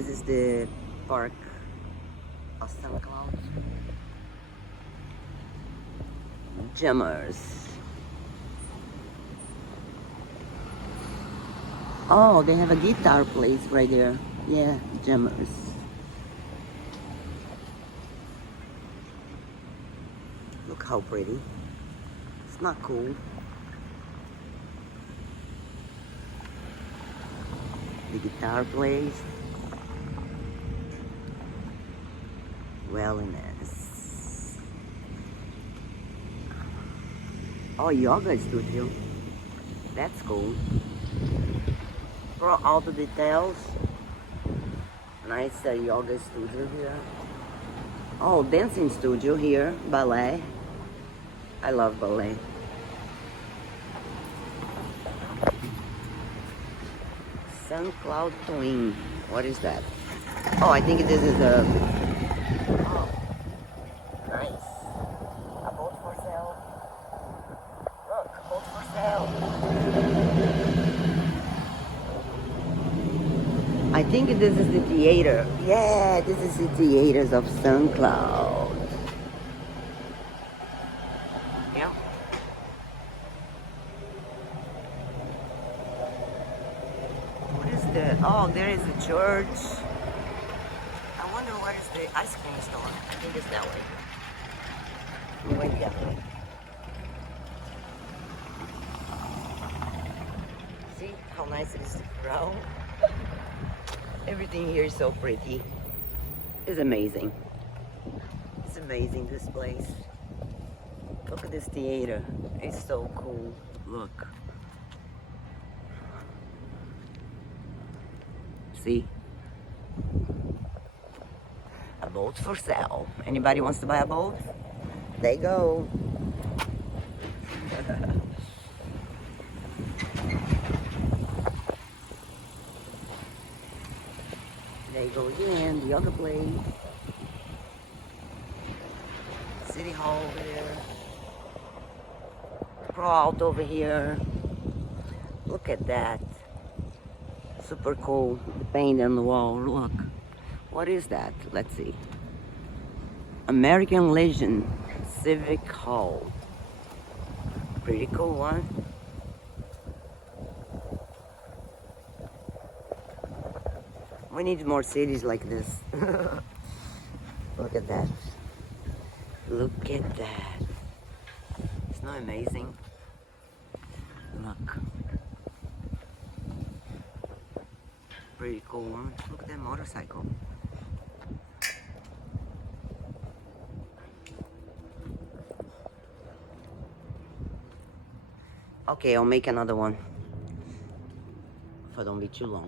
This is the park of St. Cloud. Jammers. Oh, they have a guitar place right there. Yeah, Jammers. Look how pretty. It's not cool. The guitar place. Wellness. Oh, yoga studio. That's cool. For all the details. Nice yoga studio here. Oh, dancing studio here. Ballet. I love ballet. St. Cloud Twin. What is that? Oh, I think this is a... Oh, nice. A boat for sale. Look, a boat for sale. I think this is the theater. Yeah, this is the theaters of St. Cloud. Yeah. What is the... Oh, there is a church. I wonder where is the ice cream store. I think it's that way. We went the other way. See how nice it is to grow? Everything here is so pretty. It's amazing. It's amazing, this place. Look at this theater. It's so cool. Look. See? A boat for sale. Anybody wants to buy a boat? They go. There you go again, the other place. City Hall over there. Pro over here. Look at that. Super cool. The paint on the wall. Look. What is that? Let's see. American Legion Civic Hall. Pretty cool one. We need more cities like this. Look at that. Look at that. It's not amazing. Look. Pretty cool one. Look at that motorcycle. Okay, I'll make another one if I don't be too long.